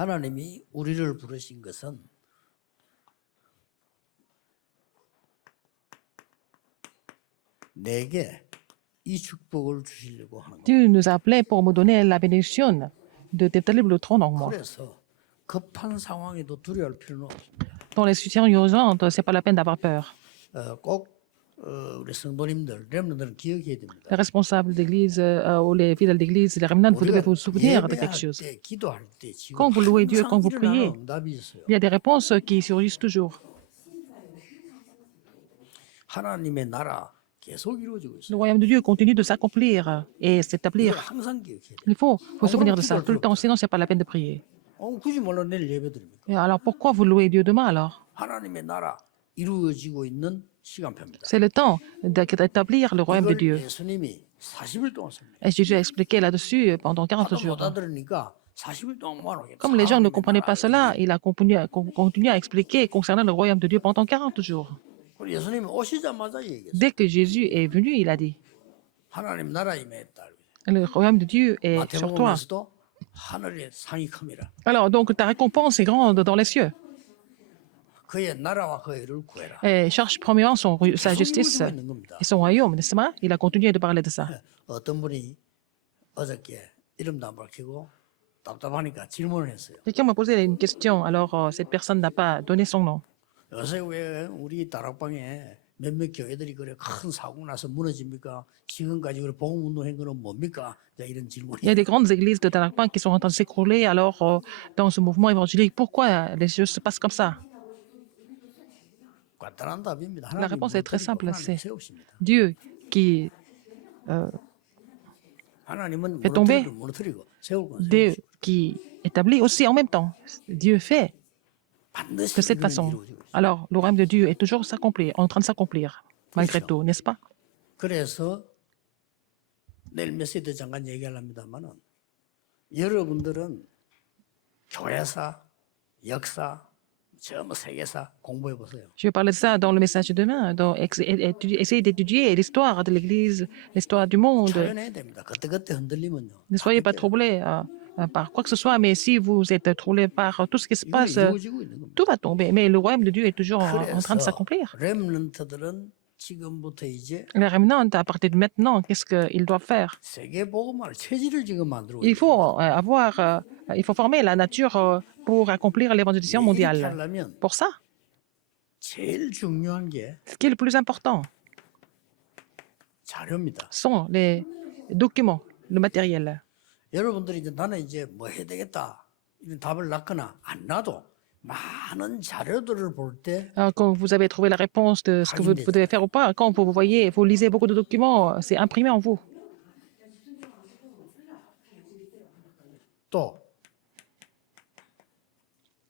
하나님이 우리를 부르신 것은 내게 이 축복을 주시려고 하는 겁니다. Dieu nous a appelés pour me donner la bénédiction d'établir le trône en moi. 그래서 급한 상황에도 두려워할 필요는 없습니다. Dans les situations urgentes, ce n'est pas la peine d'avoir peur. 꼭 우리 성도님들, 렘넌들은 기억해야 됩니다. Les responsables d'église ou les fidèles d'église, les remnants, vous devez vous souvenir de quelque chose. 때, 기도할 때 지금 Quand vous louez Dieu, quand vous 항상 일어나는 priez, 응답이 있어요. il y a des réponses qui surgissent toujours. 하나님의 나라 계속 이루어지고 Le 있어요. royaume de Dieu continue de s'accomplir et 이걸 s'établir. 항상 기억해야 돼요. Il faut vous souvenir de ça tout le temps, sinon ce n'est pas la peine de prier. 굳이 몰라 내일 예배 드립니까? Et alors pourquoi vous louez Dieu demain alors? 하나님의 나라 이루어지고 있는 시간표입니다. C'est le temps d'établir le royaume de 이걸 Dieu. 예수님이 40일 동안 씁니다. Et Jésus a expliqué là-dessus pendant 40 하도 jours. 못 알아들으니까 40일 동안 모아놓겠다. Comme les gens ne comprenaient pas cela, il a continué à expliquer concernant le royaume de Dieu pendant 40 jours. 예수님이 오시자마자 얘기했어요. Dès que Jésus est venu, il a dit, 하나님 나라 임했다. le royaume de Dieu est sur toi. 마태복음에서도 하늘의 상이 큽니다. Alors donc ta récompense est grande dans les cieux. 그의 나라와 그의 의를 구해라. Et cherche premièrement sa justice et son royaume, n'est-ce pas? Il a continué de parler de ça. 어떤 분이 어저께 이름도 안 밝히고 답답하니까 질문을 했어요. Quelqu'un m'a posé une question, alors cette personne n'a pas donné son nom. 요새 왜 우리 다락방에 몇몇 교회들이 그래 큰 사고 나서 무너집니까? 지금까지 그래 복음 운동한 거는 뭡니까? 이런 질문이. Il y a des grandes églises de Tanakpan qui sont en train de s'écrouler, alors dans ce mouvement évangélique, pourquoi les choses se passent comme ça? 간단한 답입니다. La réponse est très simple, 하나님 c'est 세우십니다. Dieu qui 하나님은 fait tomber, 무너뜨리고 세울 건 Dieu qui établit aussi en même temps. Dieu fait 반드시 de cette façon. 이루어지고 있어요. Alors, le royaume de Dieu est toujours en train de s'accomplir, malgré tout, n'est-ce pas? 그래서 내일 메시지 잠깐 얘기하려합니다만은 여러분들은 교회사, 역사, 저 세계사 공부해 보세요. Je vais parler de ça dans le message de demain. Essayez d'étudier l'histoire de l'Église, l'histoire du monde. 초연해야 됩니다. 그때 흔들리면요. Ne soyez pas troublés par quoi que ce soit, mais si vous êtes troublés par tout ce qui se 이거 passe, 이루어지고 있는 겁니다. tout va tomber. Mais le royaume de Dieu est toujours en train de 그래서 s'accomplir. 렘넌트들은 지금부터 이제 Les remnants, à partir de maintenant, qu'est-ce qu'ils doivent faire? 세계 복음화를 체질을 지금 만들고 Il faut il faut former la nature pour accomplir l'évangélisation 이렇게 mondiale. 하려면 Pour ça, 제일 중요한 게 ce qui est le plus important 자료입니다. sont les documents, le matériel. 여러분들이 이제 나는 이제 뭐 해야 되겠다 이런 답을 낳거나 안 놔도 많은 자료들을 볼 때 Quand vous avez trouvé la réponse de ce que vous devez faire ou pas, quand vous voyez, vous lisez beaucoup de documents, c'est imprimé en vous. 또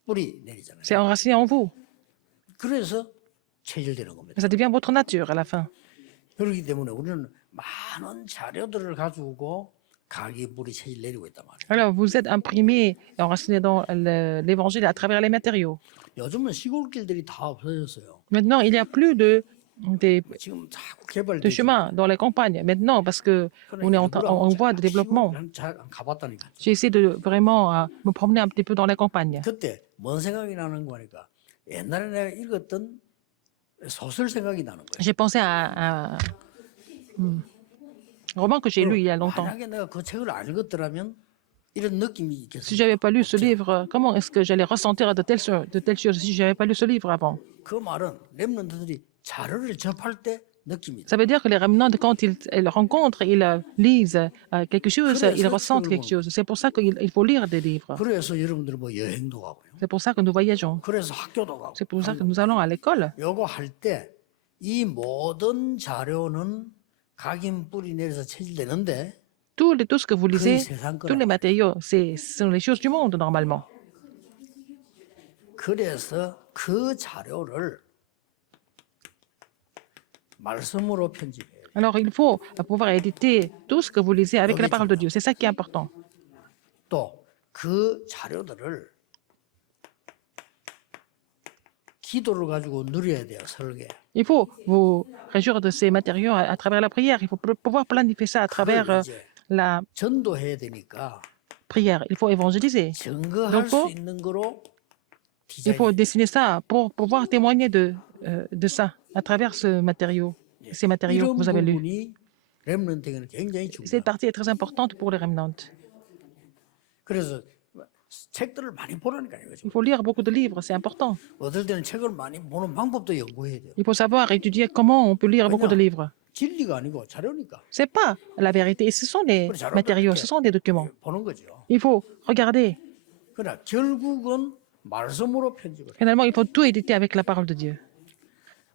뿌리 내리잖아요. C'est enraciné en vous. 그래서 체질되는 겁니다. Ça devient votre nature à la fin. 그렇기 때문에 우리는 많은 자료들을 가지고 가기 뿌리 체질 내리고 있단 말이에요. Alors, vous êtes imprimé et enraciné dans l'évangile à travers les matériaux. 요즘은 시골길들이 다 없어졌어요. Maintenant, il n'y a plus de 지금 자꾸 개발되고 chemins dans les campagnes. Maintenant, parce que on est en voie de développement. 잘 가봤다니까. J'ai essayé de vraiment me promener un petit peu dans les campagnes. 그때 뭔 생각이 나는 거니까 옛날에 내가 읽었던 소설 생각이 나는 거예요. J'ai pensé à un roman que j'ai lu il y a longtemps. 만약에 내가 그 책을 안 읽었더라면 이런 느낌이 Si 있겠어요. j'avais pas lu ce livre, comment est-ce que j'allais ressentir de telles choses si j'avais pas lu ce livre avant? 그 말은 렘넌트들이 자료를 접할 때 느낍니다. Ça veut dire que les remnants, quand ils rencontrent, ils lisent quelque chose, ils ressentent quelque chose. C'est pour ça qu'il faut lire des livres. 그래서 여러분들 뭐 여행도 가고요. C'est pour ça que nous voyageons. 그래서 학교도 가고. C'est pour ça que nous allons à l'école. 요거 할 때 이 모든 자료는 각인 뿌리 내려서 체질되는데 Tout ce que vous lisez, tous les matériaux, ce sont les choses du monde normalement. 그래서 그 자료를 말씀으로 편집해요. Alors il faut pouvoir éditer tout ce que vous lisez avec la parole de Dieu. C'est ça qui est important. 또 그 자료들을 기도를 가지고 누려야 돼요, 설계. Il faut vous réjouir de ces matériaux travers la prière. Il faut pouvoir planifier ça à travers 그걸 이제 la... 전도해야 되니까 prière. Il faut évangéliser. 증거할 Donc, 수 있는 거로 Il faut 디자인. dessiner ça pour pouvoir témoigner de ça à travers ces matériaux que 이런 vous avez lus. 부분이 렘넌트에게는 굉장히 Cette 중요해요. partie est très importante pour les remnants. 그래서 책들을 많이 보라니까요. 그죠? Il faut lire beaucoup de livres, c'est important. 어떨 때는 책을 많이 보는 방법도 연구해야 돼요. Il faut savoir étudier comment on peut lire beaucoup de livres. 진리가 아니고 자료니까 C'est pas la vérité, ce sont des matériaux, ce sont des documents. 보는 거죠. Il faut regarder. 그러나 결국은 말씀으로 편집을 해요. Finalement, il faut tout éditer avec la parole de Dieu.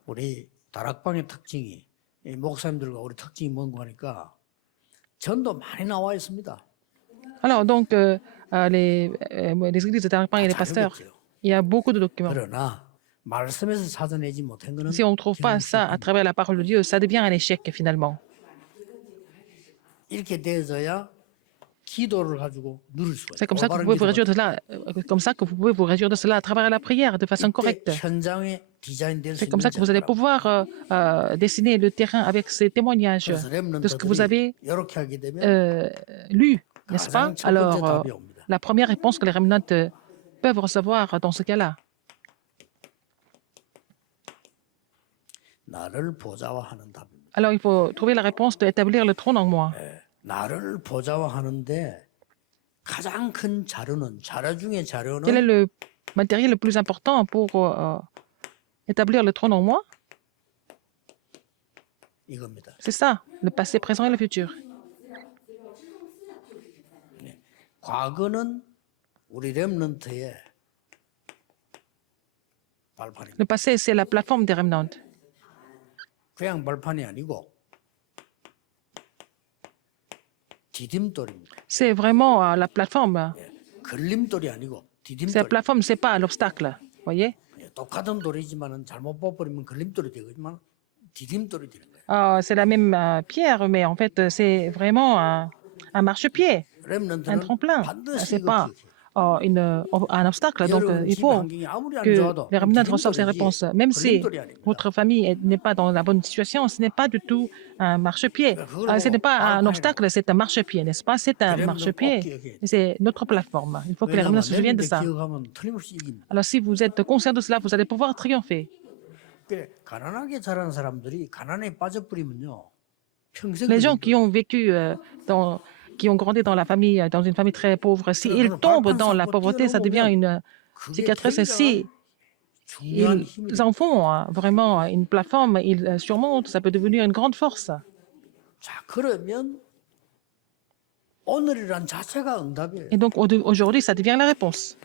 우리 다락방의 특징이 이 목사님들과 우리 특징이 뭔가 하니까 전도 많이 나와 있습니다. Alors, donc, les églises de Tarapin et les pasteurs, 자료겠죠. il y a beaucoup de documents. 그러나 말씀에서 찾아내지 못한 거는 Si on ne trouve pas ça à travers la parole de Dieu, ça devient un échec finalement. 이렇게 되어져야 기도를 가지고 누릴 수가 C'est 있어요. comme ça que vous pouvez vous réjouir de cela, comme ça que vous pouvez vous réjouir de cela à travers la prière de façon 이때 correcte. 현장에 디자인될 수 C'est comme 있는 ça que vous allez 전도라고. pouvoir dessiner le terrain avec ces témoignages 그래서 de ce que vous avez 렘넌트들이 이렇게 하게 되면 lu, n'est-ce pas? 가장 첫 번째 Alors, 답이 옵니다. la première réponse que les remnants peuvent recevoir dans ce cas-là, 나를 보좌화하는 답입니다. alors il faut trouver la réponse d'établir le trône en moi. 나를 보좌화하는데 가장 큰 자료는 자료 중에 Quel est 자료는 le matériel le plus important pour établir le trône en moi? 이겁니다. C'est ça, le passé, présent et le futur. 과거는 우리 렘넌트의 발판입니다. Le passé, c'est la plateforme des remnants. 그냥 발판이 아니고 디딤돌입니다. C'est vraiment la plateforme. 걸림돌이 아니고 C'est la 디딤돌. plateforme, c'est pas l'obstacle. Voyez? 똑같은 돌이지만은 잘못 뽑아버리면 걸림돌이 되지만 디딤돌이 되는 거예요. C'est la même pierre, mais en fait, c'est vraiment un marchepied, un 렘넌트는 tremplin. 반드시 C'est 이거 pas 기억해요. un obstacle. Donc, 여러분 il 집 faut 환경이 아무리 안 que 좋아도 les remnants reçoivent ces réponses. Même si 걸림돌이 아닙니다. votre famille n'est pas dans la bonne situation, ce n'est pas du tout un marchepied. Ce n'est pas un obstacle, c'est un marchepied, n'est-ce pas? C'est un marchepied. C'est notre plateforme. Il faut que les remnants se souviennent de ça. 기억하면 틀림없이 이깁니다. Alors, si vous êtes conscient de cela, vous allez pouvoir triompher. 그래, 가난하게 자란 사람들이 가난에 빠져버리면요 평생 Les gens qui ont vécu qui ont grandi dans la famille, dans une famille très pauvre, s'ils tombent dans la pauvreté, ça devient une cicatrice. Si 중요한 힘이 ils en font vraiment une plateforme, ils surmontent, ça peut devenir une grande force. 자 그러면 오늘이란 자체가 응답이에요. Et donc aujourd'hui, ça devient la réponse.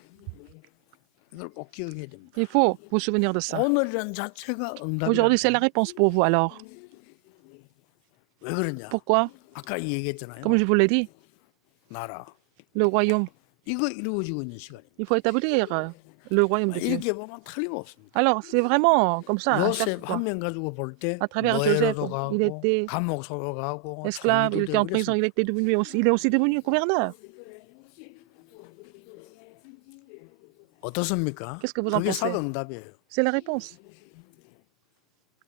이걸 꼭 기억해야 됩니다. Il faut vous souvenir de ça. 오늘이란 자체가 응답이에요. Aujourd'hui, c'est la réponse pour vous. Alors, 왜 그러냐? pourquoi? 아까 이 얘기했잖아요. Comme je vous l'ai dit, 나라 le royaume. 이거 이루어지고 있는 시간이. Il faut établir le royaume de Dieu. 이렇게 보면 틀림없습니다. Alors, c'est vraiment comme ça. à chaque 요셉 fois. 한 명 가지고 볼 때 À travers Joseph, 노예로도 가고 il était 감옥소도 가고 esclave, il était en prison, il est aussi devenu gouverneur. 어떻습니까? Qu'est-ce que vous en 그게 pensez? 사응답이에요. C'est la réponse.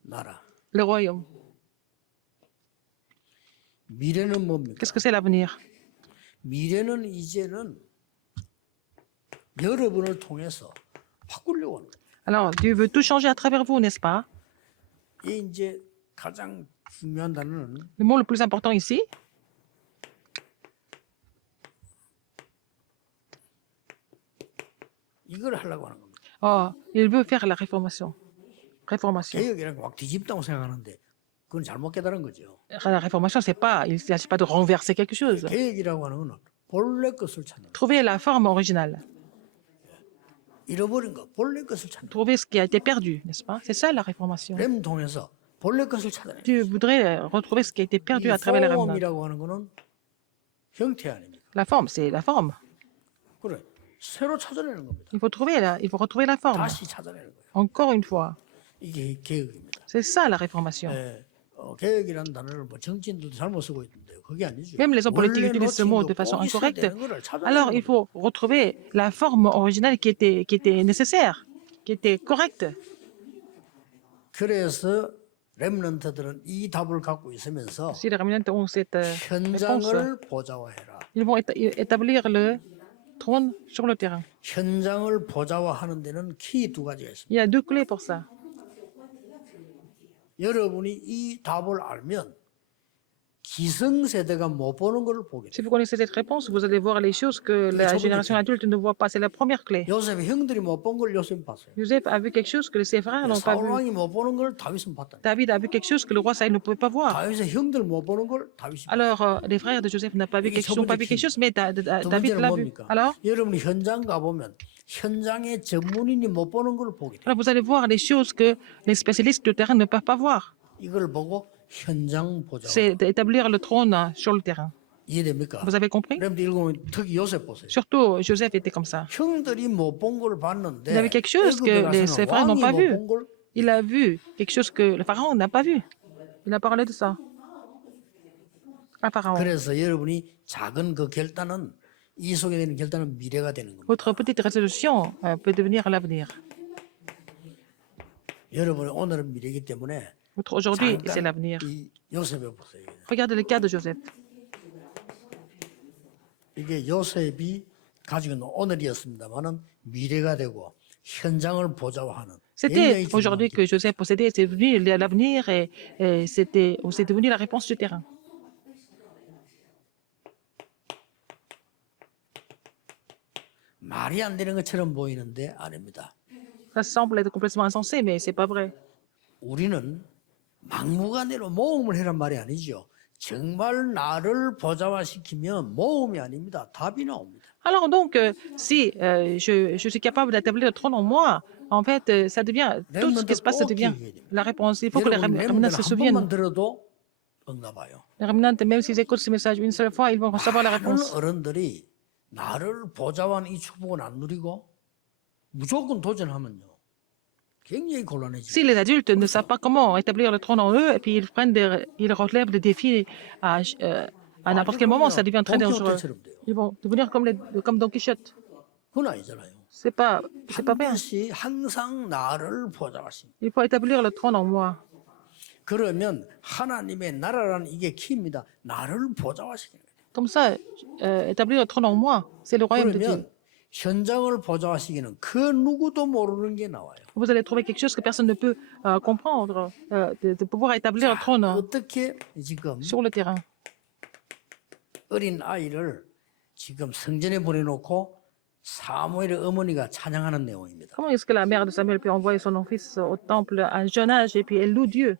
나라. Le royaume. 미래는 뭡니까? Qu'est-ce que c'est l'avenir? 미래는 이제는 여러분을 통해서 바꾸려고 하는 거예요. Alors, Dieu veut tout changer à travers vous, n'est-ce pas? 이 이제 가장 중요한 단어는 Le mot le plus important ici, 이걸 하려고 하는 겁니다. il veut faire la réformation. Réformation. 개혁이라는 거 막 뒤집다고 생각하는데 그건 잘못 깨달은 거죠. La réformation, c'est pas, il ne s'agit pas de renverser quelque chose. 개혁이라고 하는 거는 본래 것을 찾는 거. Trouver la forme originale. 잃어버린 거, 본래 것을 찾는 거. Trouver ce qui a été perdu, n'est-ce pas? C'est ça la réformation. 렘 통해서 본래 것을 찾아내. Dieu voudrait retrouver ce qui a été perdu 이 à travers les remnants. 포럼이라고 하는 거는 형태 아닙니까? La forme, c'est la forme. 그래, 새로 찾아내는 겁니다. Il faut retrouver la forme. 다시 찾아내는 거예요. Encore une fois. 이게 개혁입니다. C'est ça la réformation. 예, 개혁이라는 단어를 뭐 정치인들도 잘못 쓰고 있는데요. 그게 아니죠. Même les hommes politiques 원래 utilisent ce 놓친 mot 거 de façon 꼭 있어야 incorrecte. 되는 거를 찾아내는 Alors, il 겁니다. faut retrouver la forme originale qui était nécessaire, qui était correcte. 그래서 렘넌트들은 이 답을 갖고 있으면서 Si les remnants ont cette réponse, 현장을 보좌화해라. Ils vont établir le trône sur le terrain. 현장을 보좌화하는 데는 키 두 가지가 있습니다. Il y a deux clés pour ça. 여러분이 이 답을 알면 기성세대가 못 보는 걸 보게 Si 돼요. vous connaissez cette réponse, vous allez voir les choses que la génération adulte ne voit pas. C'est la première clé. 요셉의 형들이 못 본 걸 요셉이 봤어요. Joseph a vu quelque chose que ses frères n'ont pas 사울 vu. 왕이 못 보는 걸 다윗은 봤다. David a vu quelque chose que le roi Saïd ne pouvait pas voir. 다윗의 형들 못 보는 걸 다윗이 봤다. Alors, les frères de Joseph n'ont pas vu quelque chose, mais 두 David 번째는 l'a vu. 뭡니까? Alors, 여러분이 현장 가보면 현장의 전문인이 못 보는 걸 보게 돼요. vous allez voir les choses que les spécialistes de terrain ne peuvent pas voir. 이걸 보고 현장 보자. C'est d'établir le trône sur le terrain. 이해됩니까? Vous avez compris? 여러분들 읽으면 특히 요셉 보세요. Surtout, Joseph était comme ça. 형들이 못 본 걸 봤는데 Il avait quelque chose que ses frères n'ont pas vu. Il a vu quelque chose que le pharaon n'a pas vu. Il a parlé de ça. Un pharaon. 그래서 여러분이 작은 그 결단은 이 속에 되는 결단은 미래가 되는 겁니다. Votre petite résolution peut devenir l'avenir. 여러분이 오늘은 미래이기 때문에 Votre aujourd'hui, c'est l'avenir. 이 요셉을 보세요. Regardez le cas de Joseph. 이게 요셉이 가지고 있는 오늘이었습니다만은 미래가 되고 현장을 보좌화하는. C'était aujourd'hui que Joseph possédait, c'est devenu l'avenir et c'est devenu la réponse du terrain. 말이 안 되는 것처럼 보이는데 아닙니다. Ça semble être complètement insensé, mais c'est pas vrai. 우리는 막무가내로 모험을 해란 말이 아니죠. 정말 나를 보좌화시키면 모험이 아닙니다. 답이 나옵니다. Alors donc, si je suis capable d'établir le trône en moi, en fait, ça devient, tout ce qui se passe, ça devient la réponse. Il faut que les remnants se 한 souviennent. 번만 들어도 응답해요. Les remnants, même s'ils écoutent ce message une seule fois, ils vont recevoir la 많은 réponse. 어른들이 나를 보좌한 이 축복을 안 누리고 무조건 도전하면요. 굉장히 곤란해지죠. Si les adultes ne savent pas comment établir le trône en eux, et puis ils relèvent des défis à n'importe quel moment, ça devient très dangereux. Ils vont devenir comme Don Quichotte. 그건 아니잖아요. C'est pas bien. 반드시 항상 나를 보좌하신. Il faut établir le trône en moi. 그러면 하나님의 나라라는 이게 키입니다. 나를 보좌하시는 거예요. Comme ça, établir le trône en moi, c'est le royaume de Dieu. 그러면 현장을 보좌하시기는 그 누구도 모르는 게 나와요. Vous allez trouver quelque chose que personne ne peut comprendre, de pouvoir établir le trône 어떻게 지금 sur le terrain. 어린 아이를 지금 성전에 보내놓고 사무엘의 어머니가 찬양하는 내용입니다. Comment est-ce que la mère de Samuel peut envoyer son fils au temple à un jeune âge et puis elle loue Dieu?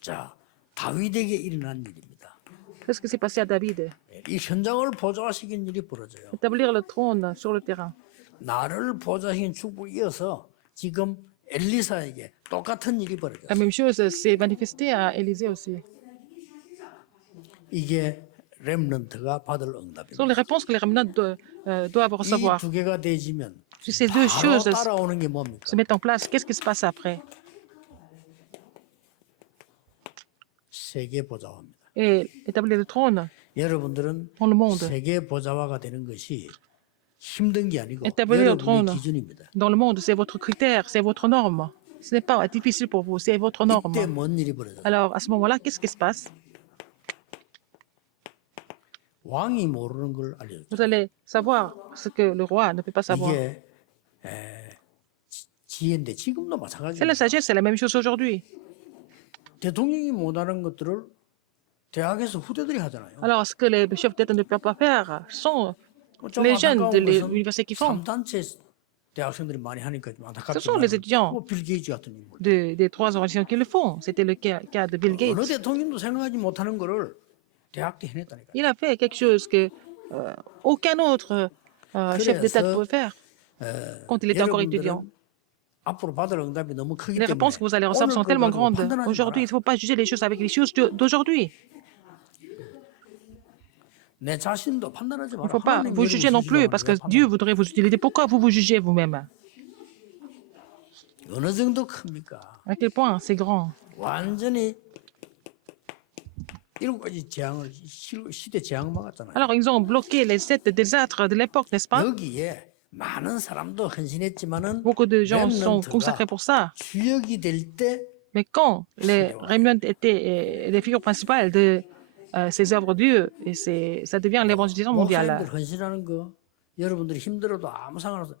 자, 다윗에게 일어난 일입니다. Qu'est-ce qui s'est passé à David? 이 현장을 보좌하시긴 일이 벌어져요. Établir le trône sur le terrain. 나를 보좌하신 축복에 이어서 지금 엘리사에게 똑같은 일이 벌어져요. La même chose s'est manifestée à Élisée aussi. 이게 렘넌트가 받을 Ce sont 응답입니다. les réponses que les remnants doivent recevoir. 이 두 개가 되지면 Si ces deux 바로 choses 따라오는 게 뭡니까? se mettent en place, qu'est-ce qui se passe après? 세계 보좌화입니다. Et établir le trône 여러분들은 dans le monde. 세계 보좌화가 되는 것이 힘든 게 아니고 Établir le trône 여러분의 기준입니다. dans le monde, c'est votre critère, c'est votre norme. Ce n'est pas difficile pour vous, c'est votre norme. 이때 뭔 일이 벌어져요? Alors, à ce moment-là, qu'est-ce qui se passe? 왕이 모르는 걸 알려줘요. Vous allez savoir ce que le roi ne peut pas savoir. 이게 지혜인데 지금도 C'est 마찬가지예요. la sagesse, c'est la même chose aujourd'hui. 대통령이 못하는 것들을 대학에서 후대들이 하잖아요. Alors, ce que les chefs d'État ne peuvent pas faire sont 좀 les jeunes de 안타까운 것은 l'université qui font. 3단체 대학생들이 많이 하니까 좀 Ce sont les 안타깝지만 étudiants 빌 게이츠 같은 인물. des trois organisations qui le font. C'était le cas de Bill 어느 Gates. 대통령도 생각하지 못하는 거를 대학 때 해냈다니까. Il a fait quelque chose que aucun autre chef d'État ne pouvait faire quand il était encore étudiant. 앞으로 받을 응답이 너무 크기 Les 때문에 réponses que vous allez recevoir sont 오늘 tellement 걸 가지고 grandes. 판단하지 Aujourd'hui, il 마라. ne faut pas juger les choses avec les choses d'aujourd'hui. 내 자신도 판단하지 Il 마라. ne faut pas 하나님 vous 여러분 juger non 쓰시라고 plus parce que 판단. Dieu voudrait vous utiliser. Pourquoi vous vous jugez vous-même? 어느 정도 큽니까? À quel point c'est grand? 완전히 일곱 가지 재앙을 시대 재앙 막았잖아요. Alors, ils ont bloqué les 7 désastres de l'époque, n'est-ce pas? 여기에 많은 사람도 헌신했지만은 Beaucoup de gens sont 렘넌트가 consacrés pour ça. 주역이 될 때 Mais quand les remnants étaient les figures principales ces œuvres Dieu et ça devient l'évangélisation mondiale. 목사님들 헌신하는 거 여러분들이 힘들어도 아무 상관없어요.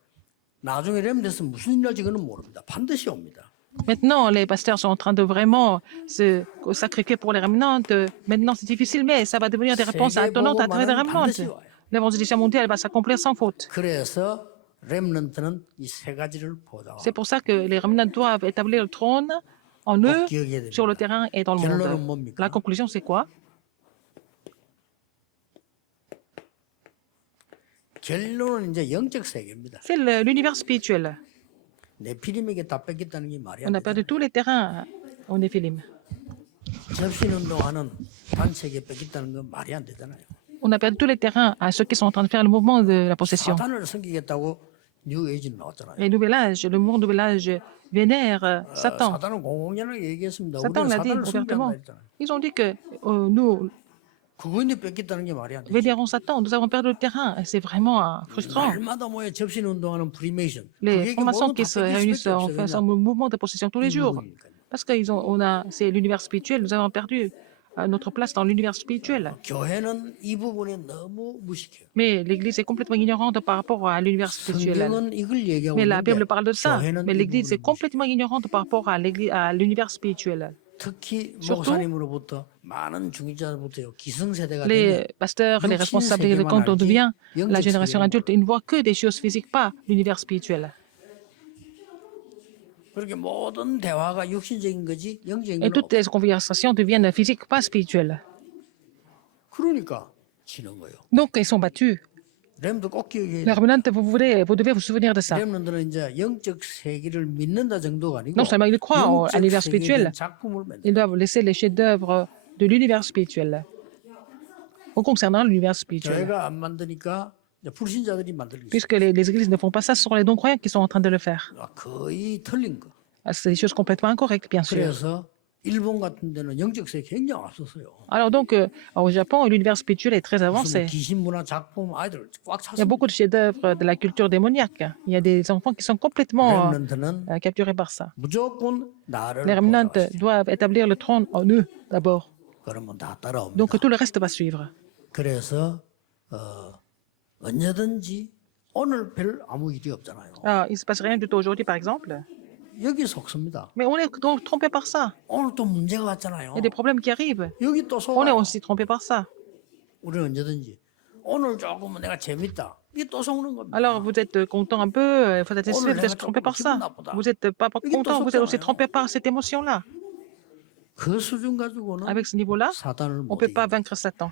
나중에 렘돼서 무슨 일 날지 그는 모릅니다. 반드시 옵니다. Maintenant, les pasteurs sont en train de vraiment se sacrifier pour les remnantes. Maintenant, c'est difficile, mais ça va devenir des réponses étonnantes à travers les remnantes. L'évangélisation mondiale va s'accomplir sans faute. 그래서 렘넌트는 이 세 가지를 보자. C'est pour ça que les remnantes doivent établir le trône en eux, sur le terrain et dans le monde. La conclusion, c'est quoi? 결론은 이제 영적 세계입니다. C'est l'univers spirituel. 네피림에게 다 뺏겼다는 게 말이 On 안 a 돼. perdu tous les terrains au Néphilim. 접신운동하는 단체에게 뺏겼다는 건 말이 안 되잖아요. On a perdu tous les terrains à ceux qui sont en train de faire le mouvement de la possession. 사탄을 섬기겠다고 뉴에이지는 나왔잖아요. Et Nouvel Âge, le monde Nouvel Âge vénère Satan. 사탄은 공공연하게 얘기했습니다. Satan 우리는 l'a dit 사탄을 ouvertement. 섬긴다 했잖아요. Ils ont dit que nous 그거인데 뺏겼다는 게 말이 안 되죠. vénérons Satan, nous avons perdu le terrain. Et c'est vraiment frustrant. 날마다 모여 접신운동하는 프리메이션. Les 그게 francs-maçons 모두 qui 다 se 뺏길 réunissent 수밖에 en 없어요. faisant un mouvement de possession tous les jours. 그러니까요. Parce que c'est l'univers spirituel, nous avons perdu notre place dans l'univers spirituel. 교회는 이 부분에 너무 무식해요. Mais l'Église est complètement ignorante par rapport à l'univers spirituel. 성경은 이걸 얘기하고 Mais la 있는데 Bible parle de ça. 교회는 Mais 이 l'Église est 부분을 complètement ignorante par rapport à l'univers spirituel. 특히 surtout 목사님으로부터 많은 중직자로부터 기성세대가 Les 되면 pasteurs, les responsables, quand on devient la génération adulte, ils ne voient que des choses physiques, pas l'univers spirituel. 그렇게 모든 대화가 육신적인 거지 영적인 Et 건 toutes les conversations deviennent physiques, pas spirituelles. 그러니까 지는 거예요. Donc, ils sont battus. 렘도 꼭 기억해야 Les 돼요. remnants, vous devez vous souvenir de ça. 렘런들은 이제 영적 세계를 믿는다 정도가 아니고 Non seulement ils croient à l'univers 영적 spirituel, 세계에 대한 작품을 만들. ils doivent laisser les chefs-d'œuvre de l'univers spirituel. Concernant l'univers spirituel. 교회가 안 만드니까 이제 불신자들이 만들고 있어요. Puisque les églises ne font pas ça, ce sont les non-croyants qui sont en train de le faire. 거의 틀린 거. C'est des choses complètement incorrectes, bien sûr. 그래서 일본 같은 데는 영적 세계 굉장히 앞섰어요. Alors donc, au Japon, l'univers spirituel est très 무슨 avancé. 귀신 문화 작품 아이들 꽉 Il y a 찼습니다. beaucoup de chefs-d'œuvre de la culture démoniaque. Il y a des enfants qui sont complètement 렘넌트는 capturés par ça. 무조건 나를 Les remnants 보좌하시오. doivent établir le trône en eux d'abord. 그러면 다 따라옵니다. Donc tout le reste va suivre. 그래서 언제든지 오늘 별 아무 일이 없잖아요. Ah, il ne se passe rien du tout aujourd'hui, par exemple. 여기 속습니다. Mais on est trompé par ça. 오늘 또 문제가 왔잖아요. Il y a des problèmes qui arrivent. 여기 또 On est 속아요. aussi trompé par ça. 우리는 언제든지 오늘 조금은 내가 재밌다. 이게 또 속는 겁니다. Alors vous êtes content un peu, vous êtes satisfait, vous êtes trompé par ça. Vous n'êtes pas content, vous êtes aussi trompé par cette émotion-là. 그 수준 가지고는 Avec ce niveau-là, 사단을 on ne 못 peut 이겨. pas vaincre Satan.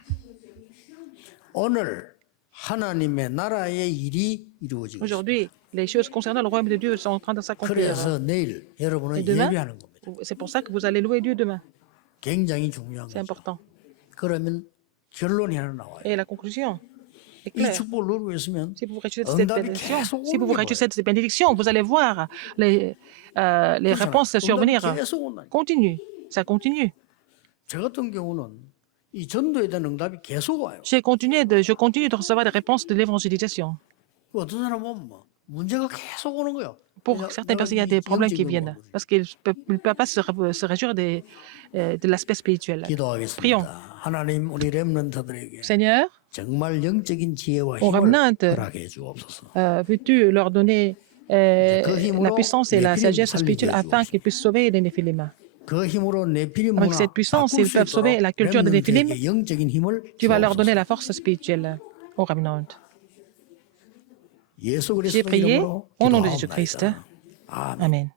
오늘 하나님의 나라의 일이 이루어지고 있습니다. Aujourd'hui, les choses concernant le royaume de Dieu sont en train de s'accomplir. 그래서 내일 Et 여러분은 demain, 예배하는 겁니다. c'est pour ça que vous allez louer Dieu demain. 굉장히 중요한 C'est 거죠. important. 그러면 결론이 하나 나와요. Et la conclusion est 이 claire. 축복을 누리고 있으면 Si vous réjouissez de cette 응답이 bénédiction, 계속 si vous vous 오는 réjouissez 거예요. de cette bénédiction, vous allez voir les réponses survenir. 응답이 계속 온다니까. Continue, ça continue. 저 같은 경우는 이 전도에 대한 응답이 계속 와요. Je continue de recevoir des réponses de l'évangélisation. 그 어떤 사람은 뭐 문제가 계속 오는 거예요. Pour certaines personnes, il y a des problèmes qui viennent parce qu'ils ne peuvent pas se réjouir de l'aspect spirituel. 기도하겠습니다. Prions. 하나님 우리 렘넌트들에게 Seigneur, 정말 영적인 지혜와 aux 힘을 remnants, 허락해 주옵소서. veux-tu leur donner la puissance et la sagesse spirituelle afin qu'ils puissent sauver les Néphilim? 그 힘으로 네피림 Avec 문화 cette puissance, 바꿀 ils 수 peuvent sauver 있도록 la culture des Néphilim. 렘넌트에게 영적인 힘을 Tu vas leur donner 주옵소서. la force spirituelle aux remnants. 예수 J'ai 그리스도 prié 이름으로 au nom de Jésus-Christ. 기도하옵나이다. 아멘. Amen.